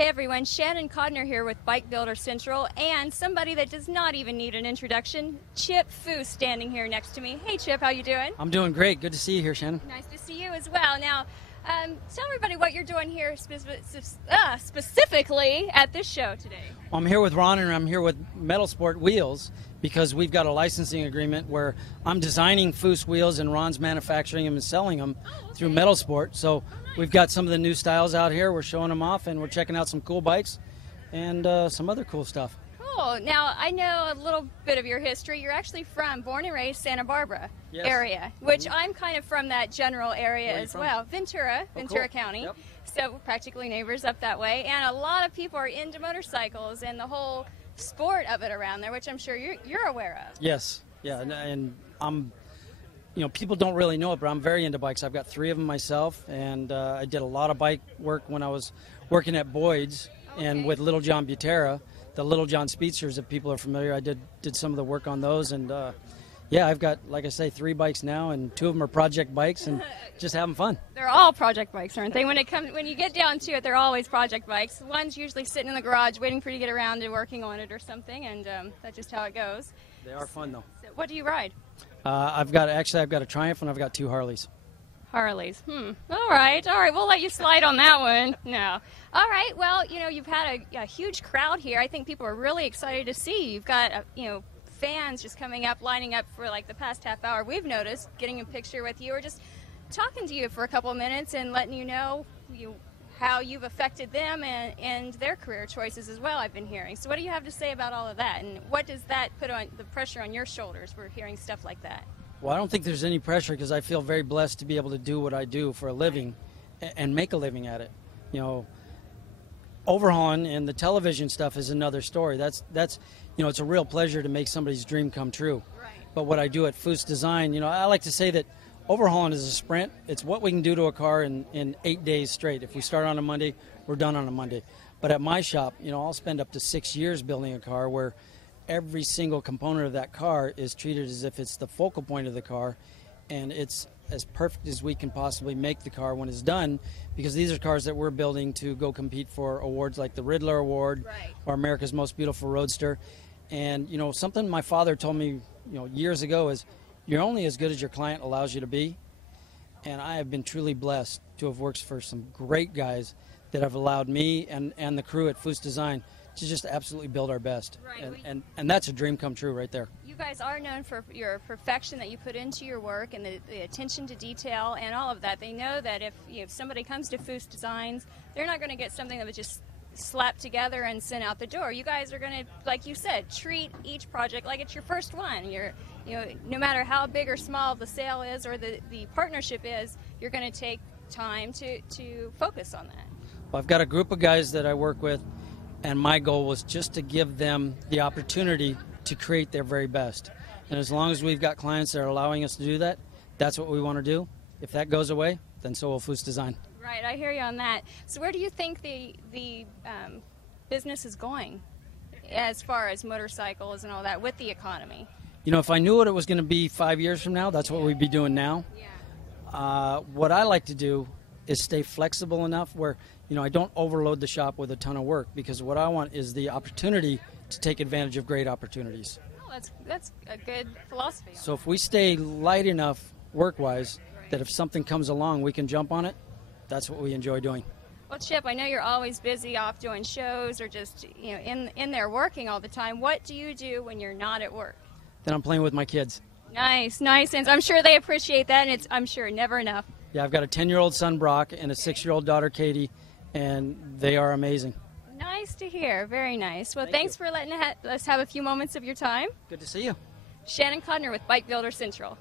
Hey everyone, Shannon Codner here with Bike Builder Central, and somebody that does not even need an introduction, Chip Foose, standing here next to me. Hey Chip, how you doing? I'm doing great. Good to see you here, Shannon. Nice to see you as well. Now, tell everybody what you're doing here specifically at this show today. Well, I'm here with Ron, and I'm here with Metal Sport Wheels because we've got a licensing agreement where I'm designing Foose wheels and Ron's manufacturing them and selling them through Metal Sport. So we've got some of the new styles out here. We're showing them off, and we're checking out some cool bikes and some other cool stuff. Cool. Now, I know a little bit of your history. You're actually born and raised Santa Barbara area, which I'm kind of from that general area as well. Ventura Cool. County. Yep. So we're practically neighbors up that way. And a lot of people are into motorcycles and the whole sport of it around there, which I'm sure you're aware of. Yes. Yeah. And I'm, people don't really know it, but I'm very into bikes. I've got 3 of them myself, and I did a lot of bike work when I was working at Boyd's and with Little John Butera. The Little John Speedsters, if people are familiar, I did some of the work on those, and yeah, I've got, like I say, 3 bikes now, and 2 of them are project bikes, and just having fun. They're all project bikes, aren't they? When you get down to it, they're always project bikes. One's usually sitting in the garage waiting for you to get around to working on it or something, and that's just how it goes. They are fun, though. So what do you ride? I've got a Triumph, and I've got 2 Harleys. Harleys. All right. We'll let you slide on that one. No. All right. Well, you've had a huge crowd here. I think people are really excited to see you. You've got, fans just coming up, lining up for like the past half hour. We've noticed getting a picture with you or just talking to you for a couple of minutes and letting you know how you've affected them and their career choices as well, I've been hearing. So what do you have to say about all of that? And what does that put on the pressure on your shoulders for hearing stuff like that? Well, I don't think there's any pressure because I feel very blessed to be able to do what I do for a living and make a living at it. Overhauling and the television stuff is another story. That's it's a real pleasure to make somebody's dream come true. Right. But what I do at Foose Design, I like to say that overhauling is a sprint. It's what we can do to a car in 8 days straight. If we start on a Monday, we're done on a Monday. But at my shop, I'll spend up to 6 years building a car where every single component of that car is treated as if it's the focal point of the car, and it's as perfect as we can possibly make the car when it's done, because these are cars that we're building to go compete for awards like the Riddler Award or America's Most Beautiful Roadster. And something my father told me years ago is you're only as good as your client allows you to be, and I have been truly blessed to have worked for some great guys that have allowed me and the crew at Foose Design to just absolutely build our best. Right. And that's a dream come true right there. You guys are known for your perfection that you put into your work and the attention to detail and all of that. They know that if somebody comes to Foose Designs, they're not going to get something that was just slapped together and sent out the door. You guys are going to, like you said, treat each project like it's your first one. No matter how big or small the sale is or the partnership is, you're going to take time to focus on that. Well, I've got a group of guys that I work with, and my goal was just to give them the opportunity to create their very best. And as long as we've got clients that are allowing us to do that, that's what we want to do. If that goes away, then so will Foose Design. Right, I hear you on that. So where do you think the business is going as far as motorcycles and all that with the economy? If I knew what it was going to be 5 years from now, that's what we'd be doing now. Yeah. What I like to do is stay flexible enough where I don't overload the shop with a ton of work, because what I want is the opportunity to take advantage of great opportunities. Oh, that's a good philosophy. So if we stay light enough work-wise that if something comes along, we can jump on it, that's what we enjoy doing. Well, Chip, I know you're always busy off doing shows or just in there working all the time. What do you do when you're not at work? Then I'm playing with my kids. Nice, and I'm sure they appreciate that, and it's, I'm sure, never enough. Yeah, I've got a 10-year-old son, Brock, and a 6-year-old daughter, Katie, and they are amazing. Nice to hear. Very nice. Well, Thank thanks you. for letting us have a few moments of your time. Good to see you. Shannon Codner with Bike Builder Central.